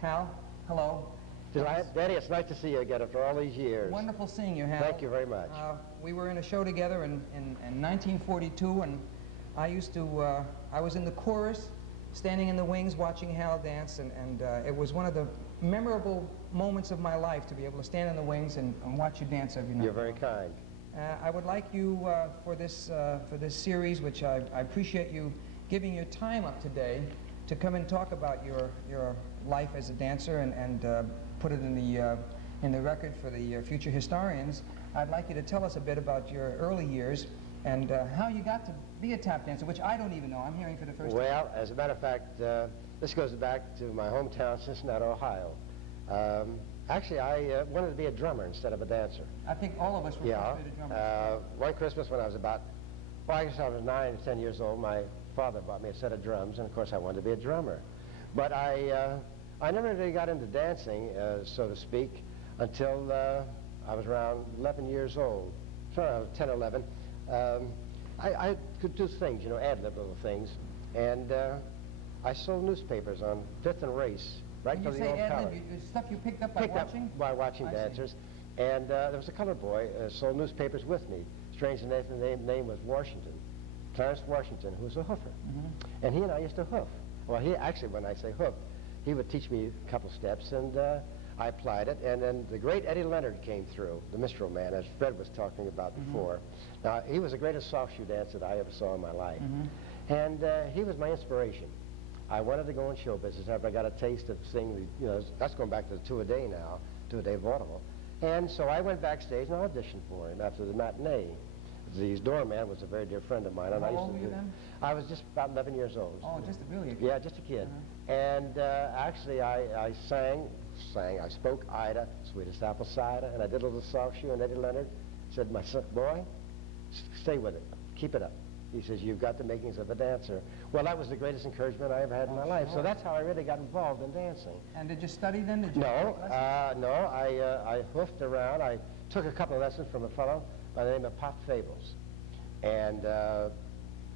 Hal, hello. Daddy, it's nice to see you again after all these years. Wonderful seeing you, Hal. Thank you very much. We were in a show together in 1942, and I was in the chorus, standing in the wings, watching Hal dance, and it was one of the memorable moments of my life to be able to stand in the wings and watch you dance every night. You're very kind. I would like you for this series, which I appreciate you giving your time up today, to come and talk about your life as a dancer and put it in the record for the future historians. I'd like you to tell us a bit about your early years and how you got to be a tap dancer, which I don't even know. I'm hearing for the first time. Well, as a matter of fact, this goes back to my hometown, Cincinnati, Ohio. Actually, I wanted to be a drummer instead of a dancer. I think all of us were frustrated drummers. One Christmas when I was I guess I was 9 or 10 years old, my father bought me a set of drums, and of course I wanted to be a drummer. But I never really got into dancing, so to speak, until I was around 11 years old. So I was 10 or 11. I could do things, ad-lib little things, and I sold newspapers on 5th and Race, right from the old college. Stuff you picked up by watching? By watching dancers. And there was a colored boy sold newspapers with me. Strange enough, the name was Washington, Clarence Washington, who was a hoofer. Mm-hmm. And he and I used to hoof. Well, he actually, when I say hoof, he would teach me a couple steps, and I applied it. And then the great Eddie Leonard came through, the minstrel man, as Fred was talking about before. Now, he was the greatest soft shoe dancer that I ever saw in my life. And he was my inspiration. I wanted to go in show business after I got a taste of seeing that's going back to the two-a-day now, two-a-day vaudeville. And so I went backstage and auditioned for him after the matinee. The doorman was a very dear friend of mine. How old were you then? I was just about 11 years old. Oh, just really a kid? Yeah, just a kid. And actually, I I spoke Ida, Sweetest Apple Cider, and I did a little soft shoe, and Eddie Leonard said, my son, boy, stay with it, keep it up. He says, you've got the makings of a dancer. Well, that was the greatest encouragement I ever had in my life. So that's how I really got involved in dancing. And did you study then? Did you no, I hoofed around. I took a couple of lessons from a fellow by the name of Pop Fables. And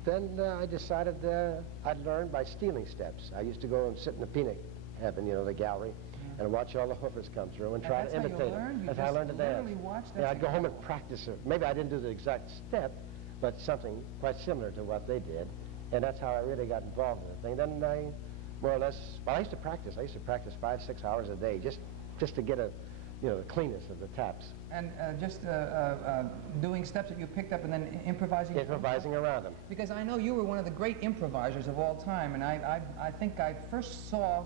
then I decided I'd learn by stealing steps. I used to go and sit in the peanut heaven, the gallery, and watch all the hoofers come through and try to imitate them. That's how I learned to dance. Yeah, I'd go home and practice it. Maybe I didn't do the exact step, but something quite similar to what they did. And that's how I really got involved in the thing. Then I, more or less, I used to practice. I used to practice 5-6 hours a day just to get the cleanness of the taps. And just doing steps that you picked up and then improvising? Improvising around them. Because I know you were one of the great improvisers of all time, and I think I first saw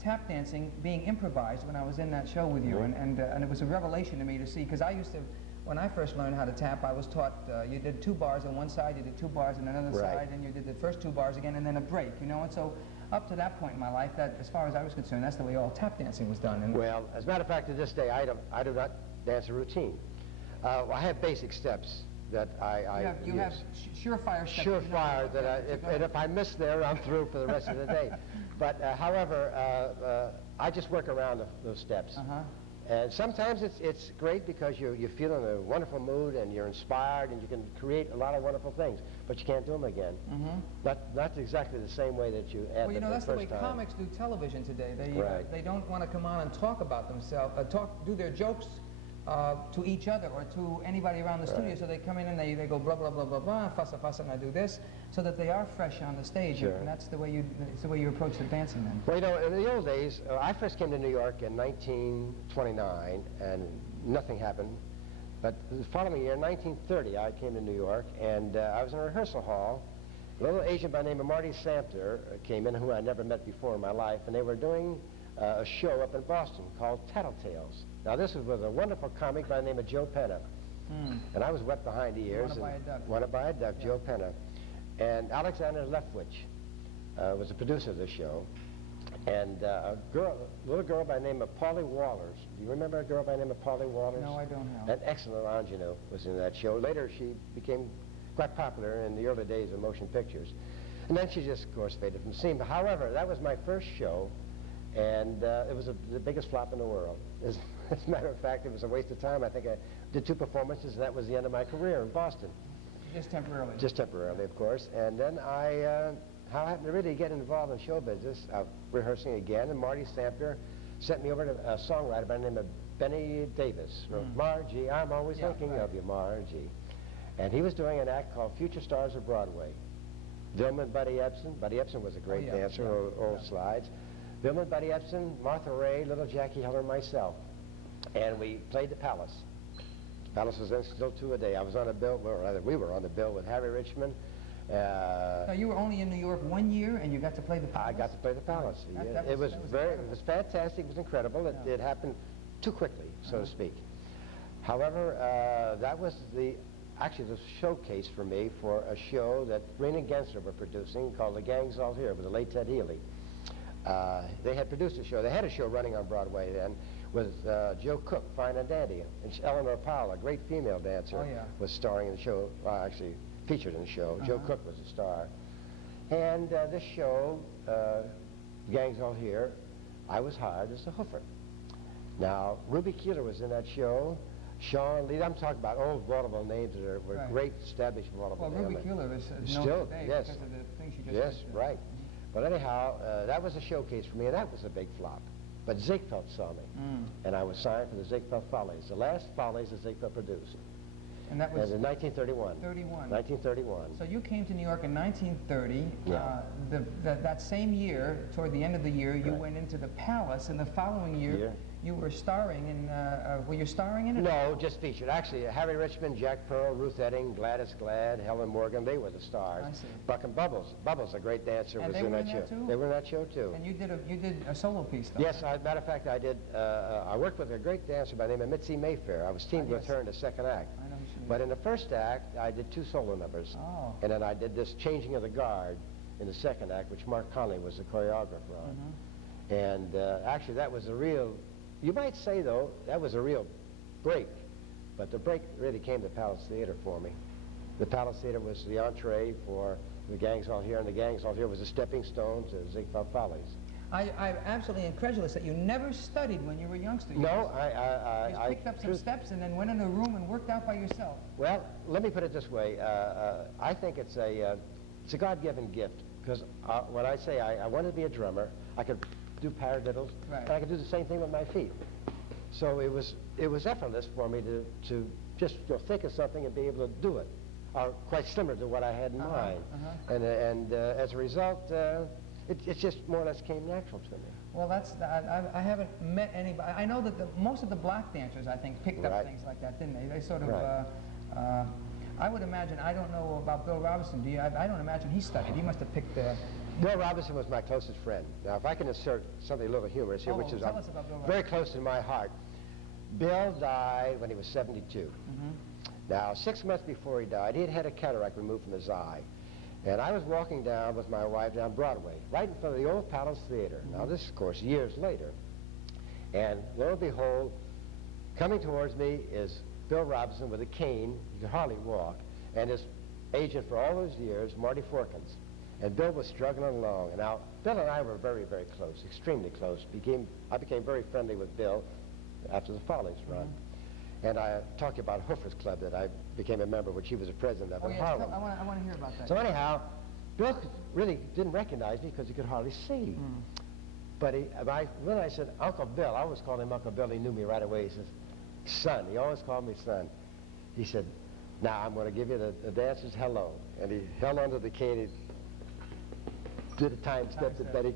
tap dancing being improvised when I was in that show with you, and it was a revelation to me to see, because I used to, when I first learned how to tap, I was taught you did 2 bars on one side, you did 2 bars on another side, and you did the first 2 bars again, and then a break, and so up to that point in my life, that, as far as I was concerned, that's the way all tap dancing was done. And well, as a matter of fact, to this day, I do not dance a routine. I have basic steps that I you have surefire steps. Surefire that if I miss there, I'm through for the rest of the day. But however, I just work around those steps. And sometimes it's great because you feel in a wonderful mood and you're inspired and you can create a lot of wonderful things, but you can't do them again. Not exactly the same way that you add them the that's first the way time. Comics do television today. They don't want to come on and talk about themselves, do their jokes to each other or to anybody around the studio, so they come in and they go blah blah blah blah blah, fuss, and I do this, so that they are fresh on the stage. And that's the way you approach the dancing then. Well, in the old days, I first came to New York in 1929, and nothing happened. But the following year, 1930, I came to New York, and I was in a rehearsal hall. A little Asian by the name of Marty Samter came in, who I never met before in my life, and they were doing a show up in Boston called Tattletales. Now, this was with a wonderful comic by the name of Joe Penna. And I was wet behind the ears. Wanna Buy a Duck, Joe Penna. And Alexander Leftwich was the producer of the show. And a little girl by the name of Polly Wallers. Do you remember a girl by the name of Polly Wallers? No, I don't know. An excellent ingenue was in that show. Later, she became quite popular in the early days of motion pictures. And then she just, of course, faded from the scene. But however, that was my first show, and it was the biggest flop in the world. As a matter of fact, it was a waste of time. I think I did 2 performances, and that was the end of my career in Boston. Just temporarily? Just temporarily, of course. And then I how I happened to really get involved in show business, rehearsing again, and Marty Sampler sent me over to a songwriter by the name of Benny Davis. Wrote, Margie, I'm always thinking of you, Margie. And he was doing an act called Future Stars of Broadway. Vilma and Buddy Ebsen. Buddy Ebsen was a great dancer, old slides. Vilma and Buddy Ebsen, Martha Ray, little Jackie Heller, and myself. And we played the Palace. The Palace was then still 2 a day. I was on a bill, or rather we were on the bill with Harry Richmond. Now you were only in New York 1 year, and you got to play the Palace? I got to play the Palace. It was fantastic. It was incredible. It happened too quickly, so to speak. However, that was actually the showcase for me for a show that Green and Gensler were producing called The Gang's All Here with the late Ted Healy. They had produced a show. They had a show running on Broadway then with Joe Cook, Fine and Dandy, and Eleanor Powell, a great female dancer, was starring in the show, actually featured in the show. Joe Cook was the star. And this show, The Gang's All Here, I was hired as the hoofer. Now, Ruby Keeler was in that show. Sean Lee, I'm talking about old vaudeville names that were great established vaudeville names. Well, Ruby Keeler is known still, today yes. because of the things she just Yes, did. right. But anyhow, that was a showcase for me, and that was a big flop. But Ziegfeld saw me, and I was signed for the Ziegfeld Follies, the last Follies that Ziegfeld produced. And that was in 1931. 1931. So you came to New York in 1930. That same year, toward the end of the year, you went into the Palace, and the following year you were starring in, were you starring in it? No, just featured. Actually, Harry Richmond, Jack Pearl, Ruth Etting, Gladys Glad, Helen Morgan, they were the stars. I see. Buck and Bubbles. Bubbles, a great dancer, was in that show. Too? They were in that show, too. And you did a solo piece, though. Yes, matter of fact, I did. I worked with a great dancer by the name of Mitzi Mayfair. I was teamed with her in the second act. I know who she is. But in the first act, I did 2 solo numbers. Oh. And then I did this Changing of the Guard in the second act, which Mark Conley was the choreographer on. And actually, that was a real, you might say, though, that was a real break. But the break really came to Palace Theater for me. The Palace Theater was the entree for The Gang's All Here, and The Gang's All Here was a stepping stone to Ziegfeld Follies. I'm absolutely incredulous that you never studied when you were a youngster. No, You just picked up some steps and then went in a room and worked out by yourself. Well, let me put it this way. I think it's a God-given gift, because when I say I wanted to be a drummer, I could do paradiddles, and I could do the same thing with my feet. So it was effortless for me to just think of something and be able to do it, quite similar to what I had in mind. And as a result, it just more or less came natural to me. Well, I haven't met anybody. I know that most of the black dancers, I think, picked up things like that, didn't they? They sort of, I would imagine, I don't know about Bill Robinson, do you? I don't imagine he studied. He must have picked Bill Robinson was my closest friend. Now, if I can insert something a little humorous here, which is very close to my heart. Bill died when he was 72. Now, 6 months before he died, he had had a cataract removed from his eye. And I was walking down with my wife down Broadway, right in front of the old Palace Theater. Now, this is, of course, years later. And lo and behold, coming towards me is Bill Robinson with a cane. He could hardly walk. And his agent for all those years, Marty Forkins. And Bill was struggling along. And now, Bill and I were very, very close, extremely close. I became very friendly with Bill after the Follies run. And I talked about Hoofer's Club that I became a member, which he was a president of in Harlem. I want to hear about that. So anyhow, Bill really didn't recognize me because he could hardly see. But when I said, Uncle Bill, I always called him Uncle Bill. He knew me right away. He says, son. He always called me son. He said, now I'm going to give you the dancer's hello. And he held onto the cane. He did a time step to Betty.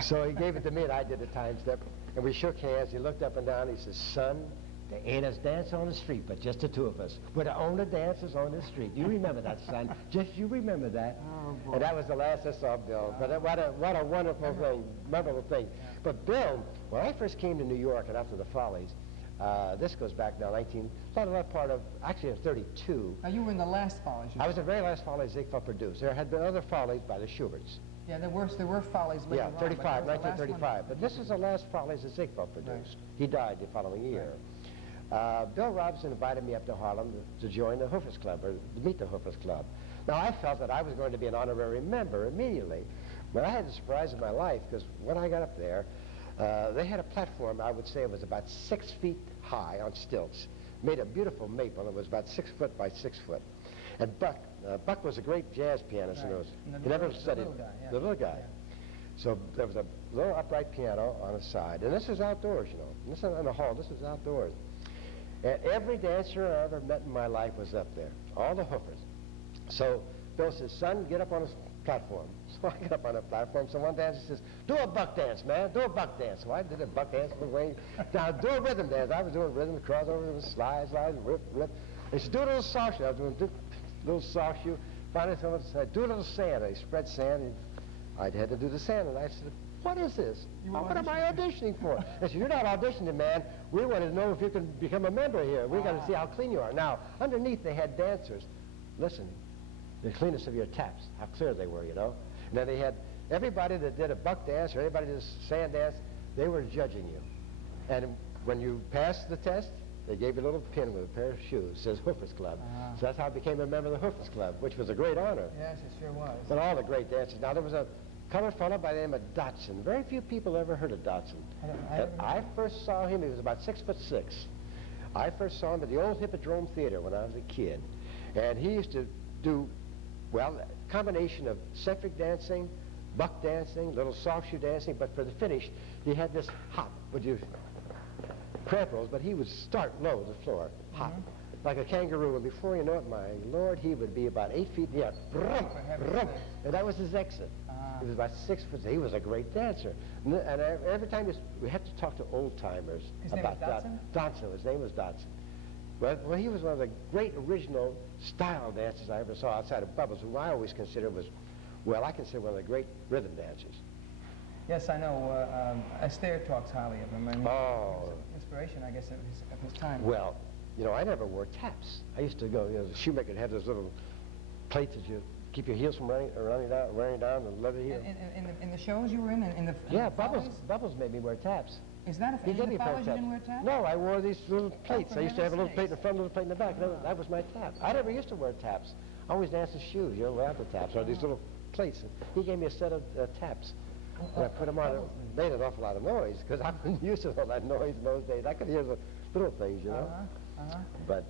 So he gave it to me, and I did a time step. And we shook hands. He looked up and down. He says, son, there ain't a dance on the street but just the 2 of us. We're the only dancers on the street. You remember that, son. Just you remember that. Oh, boy. And that was the last I saw Bill. But what a wonderful thing, memorable thing. But Bill, when I first came to New York and after the Follies, this goes back now, actually 32. Now, you were in the last Follies. I was the very last Follies Ziegfeld produced. There had been other Follies by the Schuberts. Yeah, there were Follies later on. 1935. But this is the last Follies that Ziegfeld produced. He died the following year. Bill Robinson invited me up to Harlem to join the Hoofer's Club, or to meet the Hoofer's Club. Now, I felt that I was going to be an honorary member immediately. But I had the surprise of my life, because when I got up there, they had a platform, I would say it was about 6 feet high on stilts, made of beautiful maple. It was about 6 foot by 6 foot. And Buck Buck was a great jazz pianist in those. He never studied. The little guy. Yeah. So there was a little upright piano on the side, and this is outdoors, you know. This isn't in the hall. This is outdoors. And every dancer I ever met in my life was up there. All the hoofers. So Bill says, "Son, get up on this platform." So I get up on the platform. So one dancer says, "Do a buck dance, man. Do a buck dance." So I did a buck dance. Now do a rhythm dance. I was doing rhythm, crossover, slide, rip, rip. They said, "Do a little soft shoe." I was doing a little soft shoe. Finally, someone said, "Do a little sand." They spread sand. And I had to do the sand, and I said, "What is this? What am I auditioning for?" They said, "You're not auditioning, man. We wanted to know if you can become a member here. We got to see how clean you are." Now, underneath they had dancers. Listen, the cleanness of your taps, how clear they were, you know. And then they had everybody that did a buck dance or anybody that did a sand dance, they were judging you. And when you passed the test, they gave you a little pin with a pair of shoes. It says Hoofers Club. So that's how I became a member of the Hoofers Club, which was a great honor. Yes, it sure was. But all the great dancers. Now, there was a colored fellow by the name of Dotson. Very few people ever heard of Dotson. I first saw him, he was about 6'6". I first saw him at the old Hippodrome Theater when I was a kid. And he used to do, well, a combination of centric dancing, buck dancing, little soft shoe dancing, but for the finish, he had this hop, would you, cramp rolls, but he would start low to the floor, hop, like a kangaroo, and before you know it, my Lord, he would be about 8 feet in the air. And that was his exit. He was about 6 foot. He was a great dancer. And every time we had to talk to old-timers about Dotson? Dotson. His name was Dotson. Well, he was one of the great original style dancers I ever saw outside of Bubbles, who I always consider was, well, I consider one of the great rhythm dancers. Yes, I know. Astaire talks highly of him. I mean, Oh. he was an inspiration, I guess, of his time. Well, you know, I never wore taps. I used to go, you know, the shoemaker had those little plates that you keep your heels from wearing down the leather heel. In the shows you were in the Yeah, the Follies? Bubbles made me wear taps. Is that He in gave the me a pair of Follies you taps. didn't wear taps? No, I wore these little plates. for I used to have a little heaven's plate in the front, a little plate in the back. That was my tap. I never used to wear taps. I always danced in shoes, you know, without the taps, or these little plates. And he gave me a set of taps. And I put them on. It made an awful lot of noise, because I wasn't used to all that noise in those days. I could hear the little things, you know. But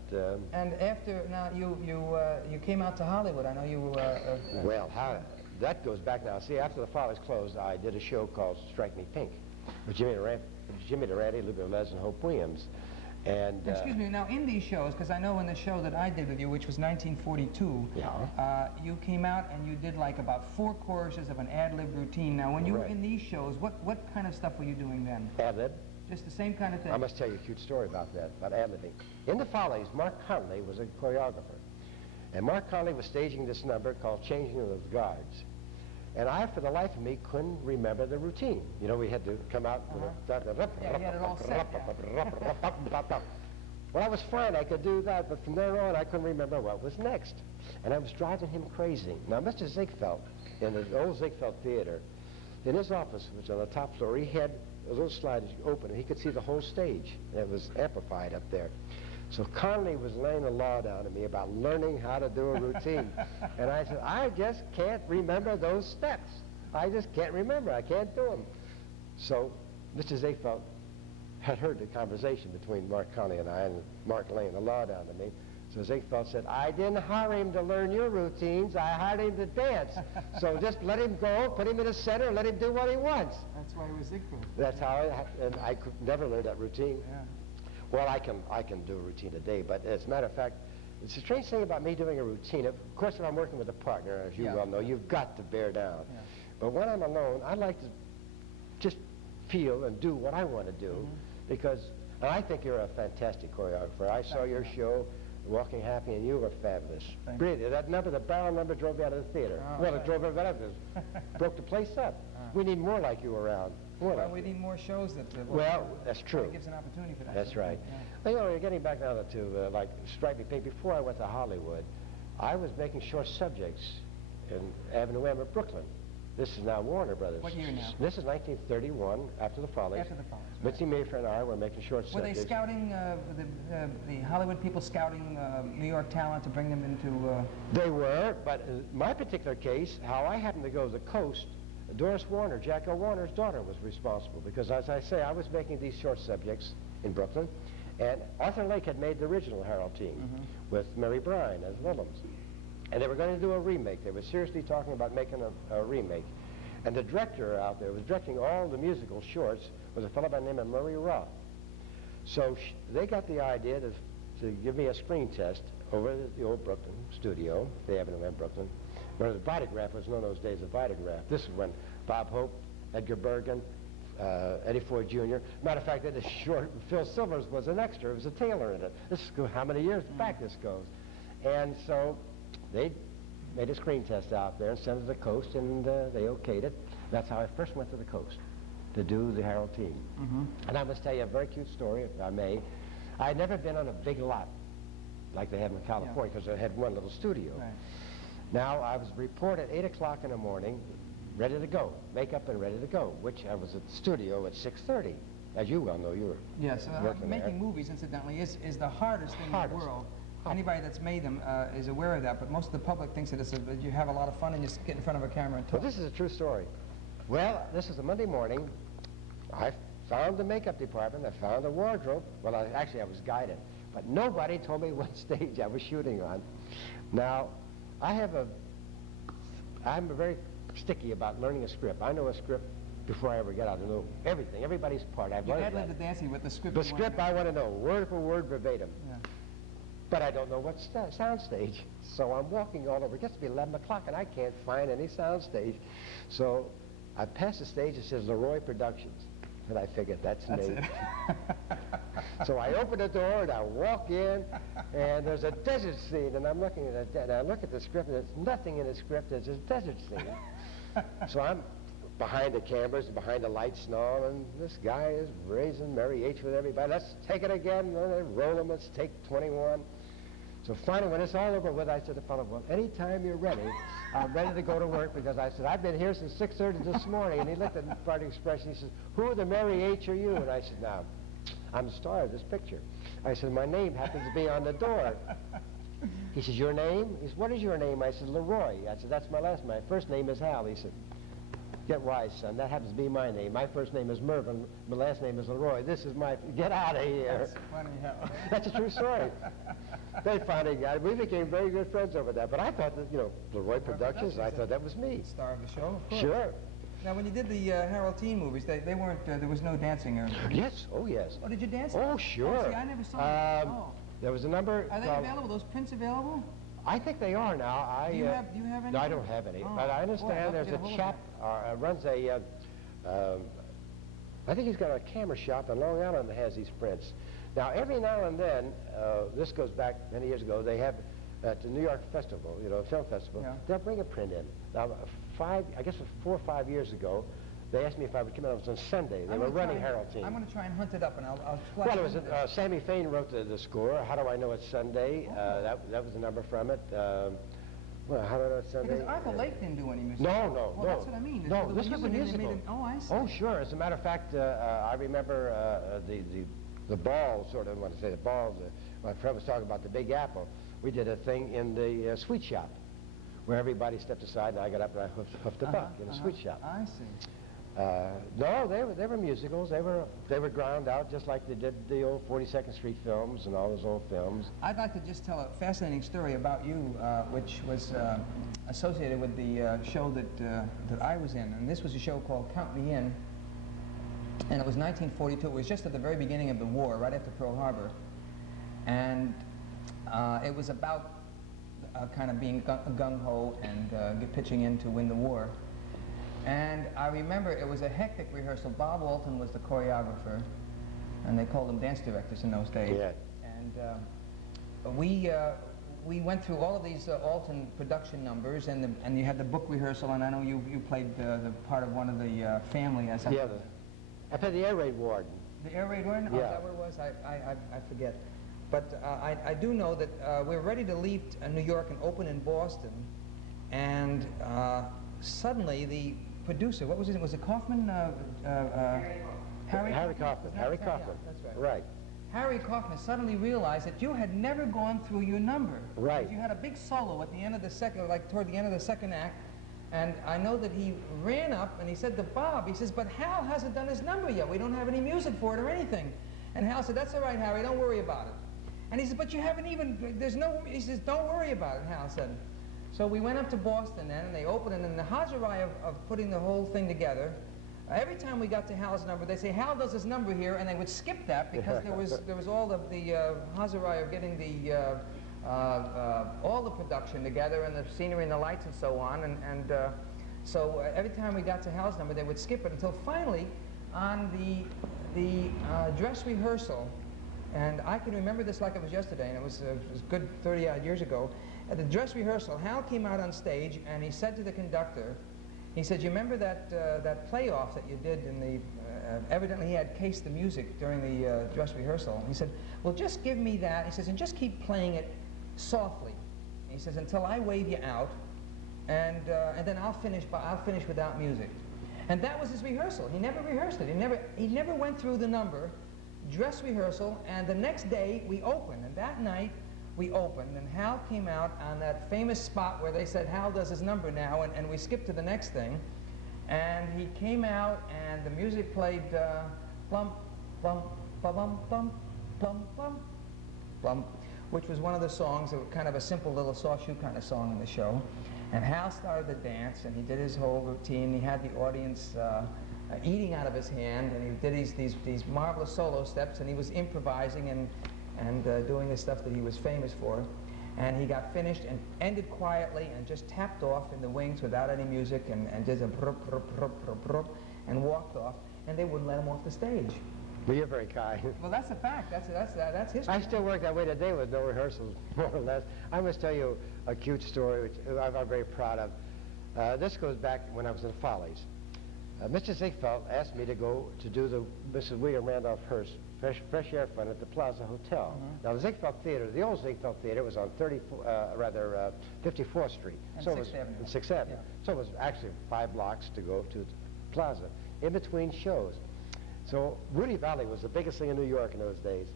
And after, now, you came out to Hollywood. I know you were... well, that goes back now. See, after the Follies closed, I did a show called Strike Me Pink with Jimmy Durante, Lou Les, and Hope Williams. And Excuse me, now in these shows, because I know in the show that I did with you, which was 1942, you came out and you did like about 4 choruses of an ad-lib routine. Now, when you were in these shows, what kind of stuff were you doing then? ad-lib? Just the same kind of thing? I must tell you a cute story about that, about ad-libbing. In the Follies, Mark Connolly was a choreographer. And Mark Connolly was staging this number called Changing of the Guards. And I, for the life of me, couldn't remember the routine. You know, we had to come out. Yeah, you had it all set. Well, I was fine. I could do that, but from there on, I couldn't remember what was next. And I was driving him crazy. Now, Mr. Ziegfeld, in the old Ziegfeld Theater, in his office, which was on the top floor, he had a little slide that you could open, and he could see the whole stage. And it was amplified up there. So Connolly was laying the law down to me about learning how to do a routine. And I said, I just can't remember those steps. I just can't remember. I can't do them. So Mr. Ziegfeld had heard the conversation between Mark Connolly and I, and Mark laying the law down to me. So Ziegfeld said, I didn't hire him to learn your routines. I hired him to dance. So just let him go, put him in the center, and let him do what he wants. That's why it was Ziegfeld. That's how and I could never learn that routine. Yeah. Well, I can do a routine today, but as a matter of fact, it's a strange thing about me doing a routine. Of course, if I'm working with a partner, as you well know, you've got to bear down. Yeah. But when I'm alone, I like to just feel and do what I want to do, because and I think you're a fantastic choreographer. I saw your show, Walking Happy, and you were fabulous. Brilliant. That number, the barrel number, drove me out of the theater. Well, it drove everybody out of it. Broke the place up. We need more like you around. Well, we need more shows that... well, that's true. It gives an opportunity for that. That's right. Yeah. You know, getting back now to like Strike Me Pink, before I went to Hollywood, I was making short subjects in Avenue M of Brooklyn. This is now Warner Brothers. What year now? This is 1931, after the Follies. After the Follies. Mitzi Mayfair and I were making short Were subjects. they scouting, the Hollywood people scouting New York talent to bring them into... They were, but in my particular case, how I happened to go to the coast, Doris Warner, Jack O. Warner's daughter, was responsible, because as I say, I was making these short subjects in Brooklyn, and Arthur Lake had made the original Harold team with Mary Bryan as Willems. And they were going to do a remake. They were seriously talking about making a remake. And the director out there was directing all the musical shorts was a fellow by the name of Murray Roth. So they got the idea to give me a screen test over at the old Brooklyn studio. They have it in Brooklyn. Where the Vitagraph was known those days as Vitagraph. This is when Bob Hope, Edgar Bergen, Eddie Ford Jr. Matter of fact, that short, Phil Silvers was an extra. It was a tailor in it. This is how many years back this goes. And so they made a screen test out there and sent it to the Coast, and they okayed it. That's how I first went to the Coast to do the Harold team. And I must tell you a very cute story, if I may. I had never been on a big lot like they have in California, because they had one little studio. Right. Now, I was reported at 8 o'clock in the morning, ready to go, makeup and ready to go, which I was at the studio at 6:30. As you well know, you were Yes, working making there. movies, incidentally, is the hardest thing in the world. Anybody that's made them is aware of that, but most of the public thinks that you have a lot of fun and you get in front of a camera and talk. Well, this is a true story. Well, this is a Monday morning. I found the makeup department. I found the wardrobe. Well, I was guided. But nobody told me what stage I was shooting on. Now, I'm very sticky about learning a script. I know a script before I ever get out. I know everything, everybody's part. I've learned that. The dancing with the script. The script I want to know, word for word, verbatim. Yeah. But I don't know what sound stage. So I'm walking all over. It gets to be 11 o'clock, and I can't find any sound stage. So I pass the stage that says Leroy Productions. And I figured, that's me. It. So I open the door, and I walk in, and there's a desert scene, and I'm looking at it, and I look at the script, and there's nothing in the script. There's this desert scene. So I'm behind the cameras, behind the lights and all, and this guy is raising Mary H. with everybody. Let's take it again. Roll them. Let's take 21. So finally, when it's all over with, I said to the fellow, well, anytime you're ready, I'm ready to go to work, because I said, I've been here since 6:30 this morning. And he looked at the party expression. He says, who the Mary H. are you? And I said, now, I'm the star of this picture. I said, my name happens to be on the door. He says, your name? He said, what is your name? I said, Leroy. I said, that's my last name. My first name is Hal. He said, get wise, son. That happens to be my name. My first name is Mervyn. My last name is Leroy. This is my... Get out of here. That's funny, Hal. That's a true story. They finally got it. We became very good friends over that. But I thought that, Leroy Productions, I thought that was me. Star of the show, of course. Sure. Now, when you did the Harold Teen movies, they weren't, there was no dancing or... Yes, oh yes. Oh, did you dance? Oh, sure. Oh, see, I never saw that. Oh. There was a number... Are they available? Those prints available? I think they are now. Do you have any? No, I don't have any. Oh. But I understand there's a chap runs a... I think he's got a camera shop in Long Island that has these prints. Now, every now and then, this goes back many years ago, they have at the New York Festival, film festival, they'll bring a print in. Now, 4 or 5 years ago, they asked me if I would come in. It was on Sunday. They were running Harold Team. I'm going to try and hunt it up, and I'll flash Well, it was Sammy Fain wrote the score. How do I know it's Sunday? That was the number from it. Well, how do I know it's Sunday? Because Arthur Lake didn't do any music. No. Well, that's what I mean. No, this was a musical. Oh, I see. Oh, sure. As a matter of fact, I remember the ball, sort of, I want to say the ball, my friend was talking about the Big Apple. We did a thing in the sweet shop where everybody stepped aside, and I got up and I hoofed a buck in a sweet shop. I see. No, they were musicals. They were ground out just like they did the old 42nd Street films and all those old films. I'd like to just tell a fascinating story about you, which was associated with the show that I was in. And this was a show called Count Me In. And it was 1942. It was just at the very beginning of the war, right after Pearl Harbor. And it was about kind of being gung-ho and pitching in to win the war. And I remember it was a hectic rehearsal. Bob Walton was the choreographer, and they called them dance directors in those days. Yeah. And we went through all of these Alton production numbers, and you had the book rehearsal, and I know you played the part of one of the family. I played the air raid warden. The air raid warden? Yeah. Oh, is that what it was? I forget. But I do know that we were ready to leave New York and open in Boston, and suddenly the producer, what was his name? Was it Kaufman? Harry Kaufman. Harry Kaufman. Yeah, that's right. Right. Harry Kaufman suddenly realized that you had never gone through your number. Right. You had a big solo at the end of the second, like toward the end of the second act, and I know that he ran up and he said to Bob, he says, but Hal hasn't done his number yet. We don't have any music for it or anything. And Hal said, that's all right, Harry, don't worry about it. And he said, but you haven't even, he says, don't worry about it, Hal said. So we went up to Boston then, and they opened it, and in the Hazarai of putting the whole thing together, every time we got to Hal's number, they say, Hal does his number here, and they would skip that because there was all of the Hazarai of getting the all the production together and the scenery and the lights and so on, and so every time we got to Hal's number, they would skip it until finally, on the dress rehearsal, and I can remember this like it was yesterday, and it was good 30-odd years ago. At the dress rehearsal, Hal came out on stage, and he said to the conductor, he said, "You remember that playoff that you did in the?" Evidently, he had cased the music during the dress rehearsal. He said, "Well, just give me that." He says, "And just keep playing it softly." He says, "Until I wave you out, and then I'll finish without music." And that was his rehearsal. He never rehearsed it. He never went through the number, dress rehearsal, and the next day we opened. And that night we opened, and Hal came out on that famous spot where they said Hal does his number now, and we skipped to the next thing. And he came out, and the music played plum, plum, plum, plum, plum, plum, plum, which was one of the songs, kind of a simple little sawshoe kind of song in the show. And Hal started to dance, and he did his whole routine. He had the audience eating out of his hand, and he did these marvelous solo steps, and he was improvising and doing the stuff that he was famous for. And he got finished and ended quietly and just tapped off in the wings without any music and did a brup, brup, brup, brup, brup, and walked off, and they wouldn't let him off the stage. Well, you're very kind. Well, that's a fact. That's history. I still work that way today with no rehearsals, more or less. I must tell you a cute story, which I'm very proud of. This goes back when I was in Follies. Mr. Ziegfeld asked me to go to do the Mrs. William Randolph Hearst Fresh Air Fund at the Plaza Hotel. Now, the Ziegfeld Theater, the old Ziegfeld Theater, was on 54th Street. And so 6th Avenue. And 6th Avenue. Yeah. So it was actually 5 blocks to go to the Plaza, in between shows. So Rudy Valley was the biggest thing in New York in those days.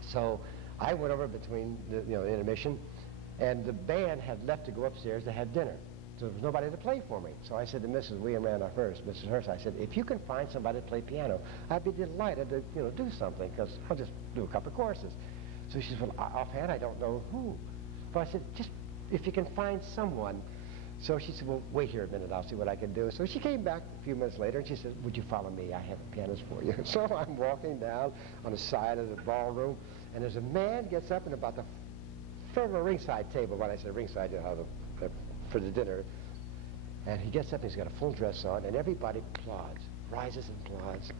So I went over between the intermission, and the band had left to go upstairs to have dinner. So there was nobody to play for me. So I said to Mrs. William Randolph Hearst, Mrs. Hearst, I said, if you can find somebody to play piano, I'd be delighted to do something, because I'll just do a couple of courses. So she said, well, offhand, I don't know who. But I said, just if you can find someone. So she said, well, wait here a minute, I'll see what I can do. So she came back a few minutes later, and she said, would you follow me? I have a pianist for you. So I'm walking down on the side of the ballroom, and there's a man gets up and about the front of the ringside table, when I said ringside, for the dinner, and he gets up and he's got a full dress on, and everybody applauds, rises and applauds.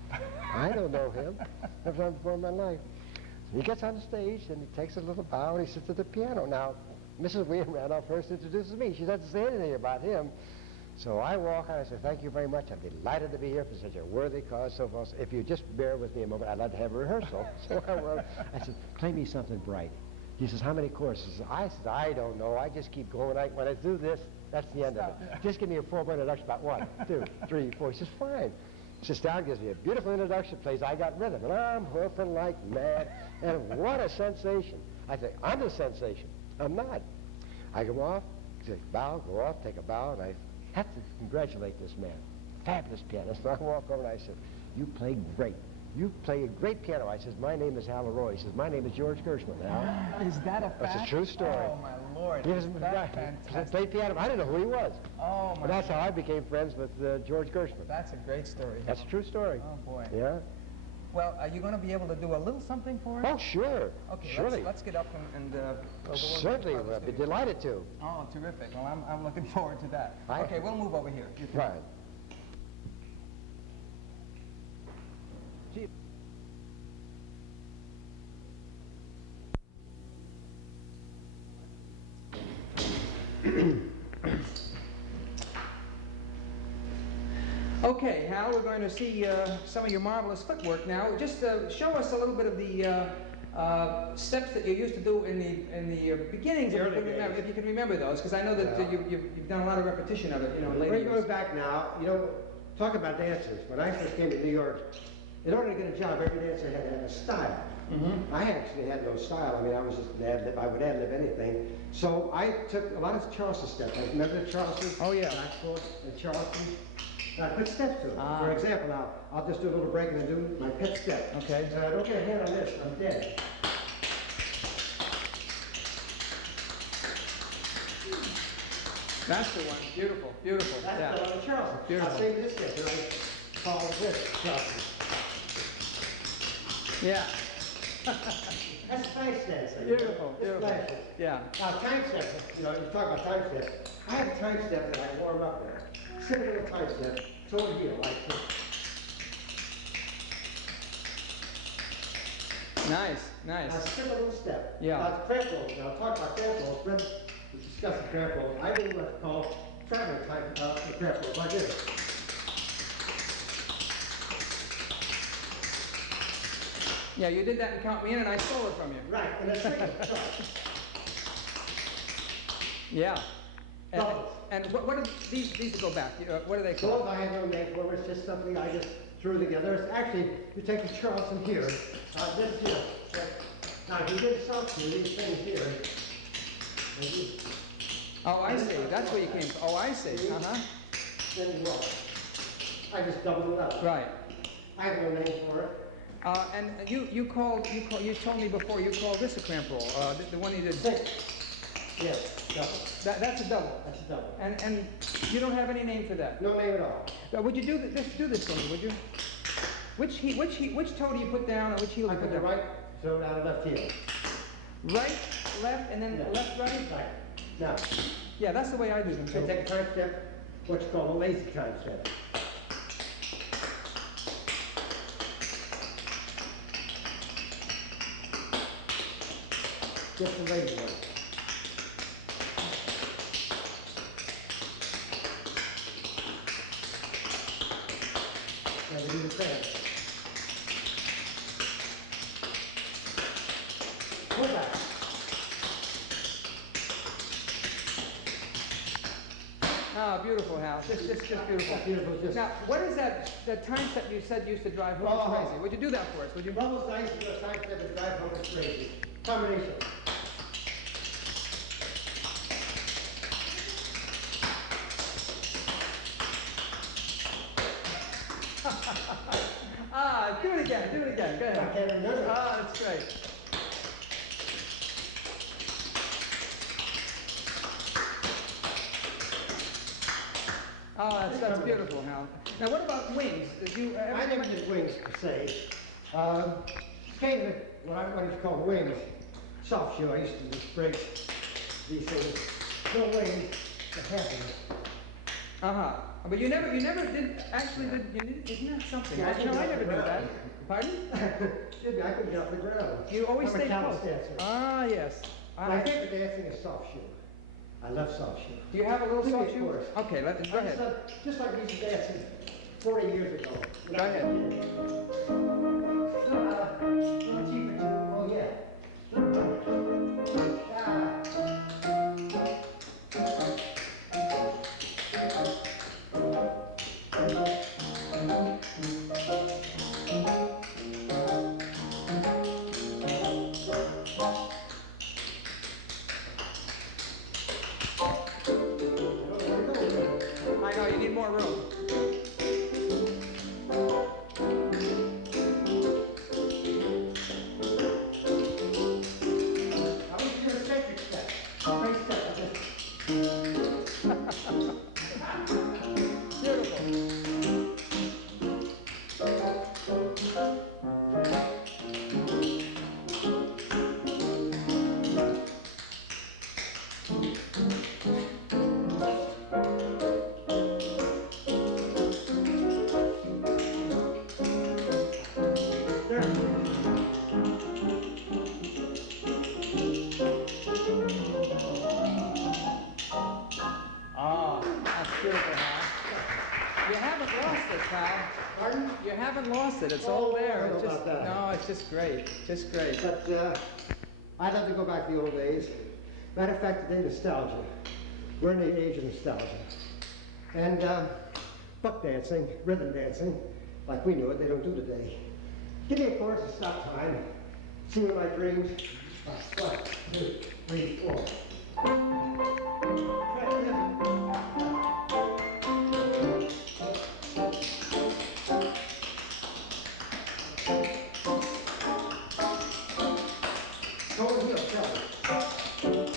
I don't know him. Never done before in my life. He gets on the stage, and he takes a little bow, and he sits at the piano. Now, Mrs. William Randolph first introduces me. She doesn't say anything about him. So I walk out, I say, thank you very much. I'm delighted to be here for such a worthy cause, so forth. If you just bear with me a moment, I'd like to have a rehearsal. So I said, play me something bright. He says, how many courses? I said, I don't know. I just keep going. When I do this, that's the end of it. Just give me a full introduction about 1, 2, 3, 4. He says, fine. He sits down, gives me a beautiful introduction, plays I Got Rhythm, and I'm hoofing like mad. And what a sensation. I think, I'm the sensation. I'm not. I go off, take a bow, go off, take a bow, and I have to congratulate this man. Fabulous pianist. And I walk over and I said, you play great. You play a great piano. I says, my name is Hal Leroy. He says, my name is George Gershwin. Hal. Is that a fact? That's a true story. Oh, my Lord. Is that fantastic? Played piano. I didn't know who he was. Oh, my But that's how I became friends with George Gershwin. That's a great story. That's a true story. Oh, boy. Yeah? Well, are you going to be able to do a little something for us? Oh, sure. Okay, surely. let's get up and we'll go Certainly, into the I'd be studio. delighted to. Oh, terrific. Well, I'm looking forward to that. Okay, we'll move over here. You can- Right. Okay, Hal, we're going to see some of your marvelous footwork now. Just show us a little bit of the steps that you used to do in the beginnings, if you can remember those, because I know that you've done a lot of repetition of it, in later We're years. going back now, talk about dancers. When I first came to New York, in order to get a job, every dancer had to have a style. Mm-hmm. I actually had no style. I mean, I was just an ad-lib. I would ad-lib anything. So I took a lot of Charleston steps. Remember the Charleston? Oh, yeah. Black Horse and Charleston. I put steps to them. Ah. For example, now, I'll just do a little break and then do my pet step. Okay. Don't get a hand on this. I'm dead. That's the one. Beautiful, beautiful. That's Yeah. the Charleston. Beautiful. I'll save this step, and I call this Charleston. Yeah. That's time dancing. Beautiful, It's beautiful. flashes. Yeah. Now, time step, you talk about time step. I have a time step that I warm up there. Simple little time step. It's over here, like this. Nice, nice. Now, simple little step. Yeah. Now, cramp rolls. Now, talk about cramp rolls. We discussed the cramp rolls. I do what's called traveling type cramp rolls, like this. Yeah, you did that and count me in, and I stole it from you. Right, and it's tricky. Yeah. And, Doubles. and what are these go back? What are they So called? I have no name for it. It's just something I just threw together. It's actually, you take the Charleston here, this here. Now, if you did something, these things here, and you, Oh, I see. That's where you came from. Oh, I see. Uh-huh. then you roll. I just doubled it up. Right. I have no name for it. And you told me before you called this a cramp roll. The one you did. Six. Yes, double. That's a double. That's a double. And you don't have any name for that. No name at all. Would you do this for me? Would you? Which toe do you put down, and which heel do I you put put the down? right toe down, left heel. Right, left, and then Yeah. left, right. Right. Now, Yeah, that's the way I do them. so So take a time step, what's called a lazy time step. Just a lazy one. And we do the same. Pull back. Ah, beautiful, Hal. Just beautiful. Beautiful, just. Now, what is that time step you said used to drive home Oh. crazy? Would you do that for us? Would you? Bubbles ice and a time step and drive home is crazy. Combination. Do it again. Do it again. Go I ahead. can't remember. Ah, that's great. Oh, that's beautiful, Hal. Now, what about wings? Did you ever? I never did wings per se. Skating, what I used to call wings, soft shoe. I used to just break these things. No wings, it happens. Uh-huh. But you never did, actually did, isn't that something? Yeah, I I couldn't never get did off the that. ground. Pardon? Excuse me, I couldn't get off the ground. You always I'm a stayed close. callous dancer. Ah, yes. My favorite dancing is soft shoe. I love soft shoe. Do you have a little Give me soft a shoe? chorus. Okay, go ahead. Just like we used to dance 40 years ago. Go ahead. Oh, yeah. I know, you need more room. I want you to do a centric step. Straight step, like this. Beautiful. Ah, that's beautiful, Hal. You haven't lost it, pal. Pardon? You haven't lost it. It's Oh, all I there. don't It's know just, about that. no, it's just great. Just great. But I'd love to go back to the old days. Matter of fact, today, nostalgia. We're in the age of nostalgia. And buck dancing, rhythm dancing, like we knew it, they don't do today. Give me a chorus to stop time. See me in my dreams. 1, 2, 3, 4. Try the rhythm. Go over here, tell me.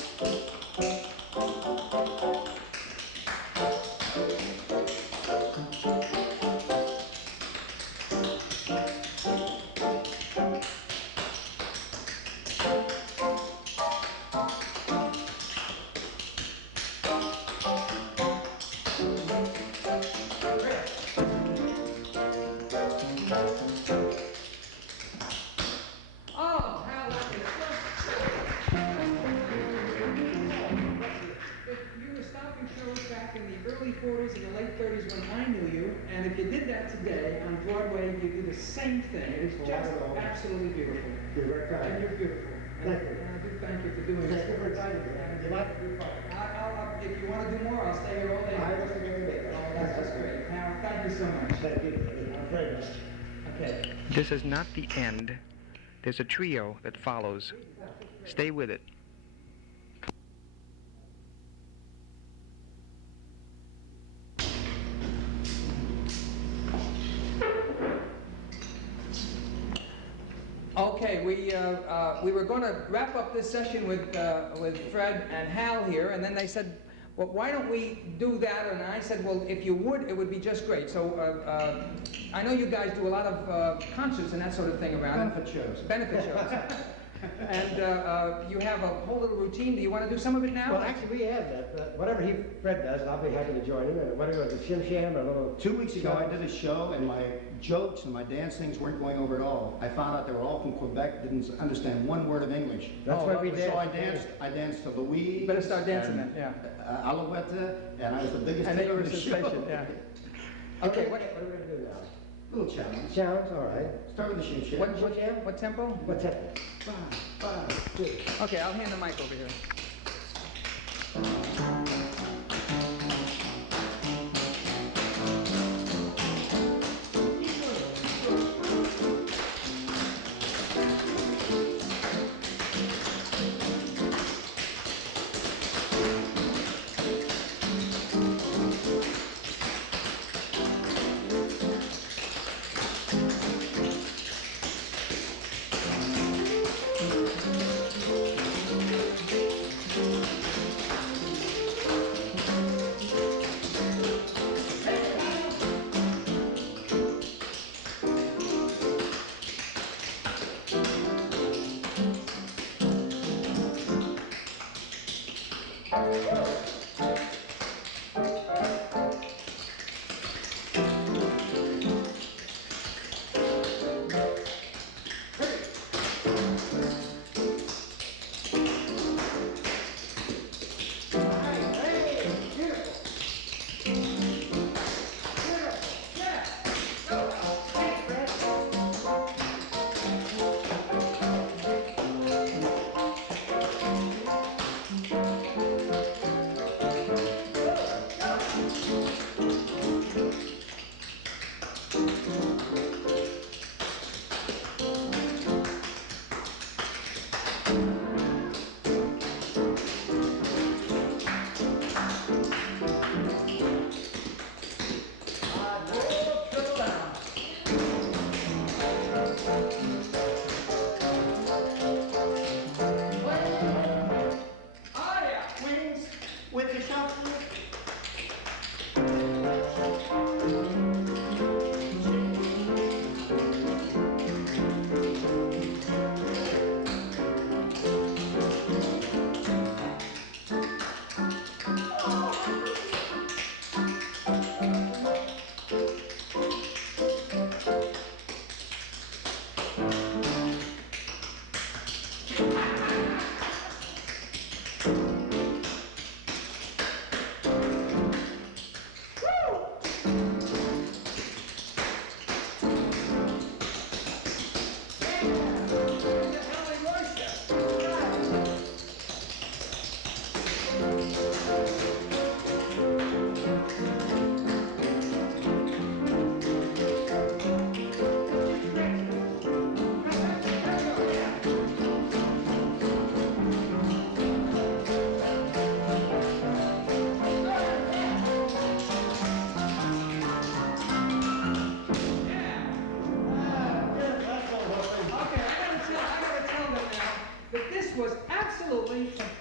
that today on Broadway, you do the same thing. It is just absolutely beautiful. You're very kind. And you're beautiful. Thank you. And I do thank you for doing this. Thank you for inviting me. You like your part? If you want to do more, I'll stay here all day. I was going to make it. That's great. Now, thank you so much. Thank you. I'm very much. Okay. This is not the end. There's a trio that follows. Stay with it. Okay, we were going to wrap up this session with Fred and Hal here, and then they said, well, why don't we do that? And I said, well, if you would, it would be just great. So I know you guys do a lot of concerts and that sort of thing around. Benefit shows. Benefit shows. And you have a whole little routine. Do you want to do some of it now? Well, actually, we have that. Whatever Fred does, I'll be happy to join him. And whatever the Shim Sham, a little... 2 weeks ago, I did a show, and my jokes and my dance things weren't going over at all. I found out they were all from Quebec, didn't understand one word of English. That's why we So I danced to Louis. You better start dancing then, yeah. Alouette, and I was the biggest And then hit you on were the show. sensation, yeah. Okay, What are we going to do now? Little challenge. Challenge, all right. Start with the Shim Sham. What tempo? What's that? 5, 2. Okay, I'll hand the mic over here.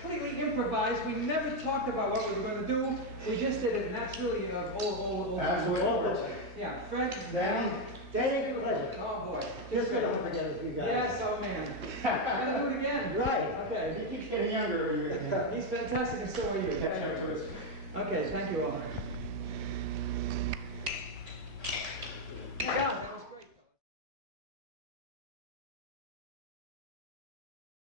Completely improvised. We never talked about what we were going to do. We just did it, and that's really old. That's what it was. Yeah, Fred. Danny, pleasure. Oh boy. Just good to forget with you guys. Yes, oh man. I'm gonna do it again. Right. Okay. He keeps getting younger. He's fantastic, and so are you. Catch up to us. Okay, thank you all.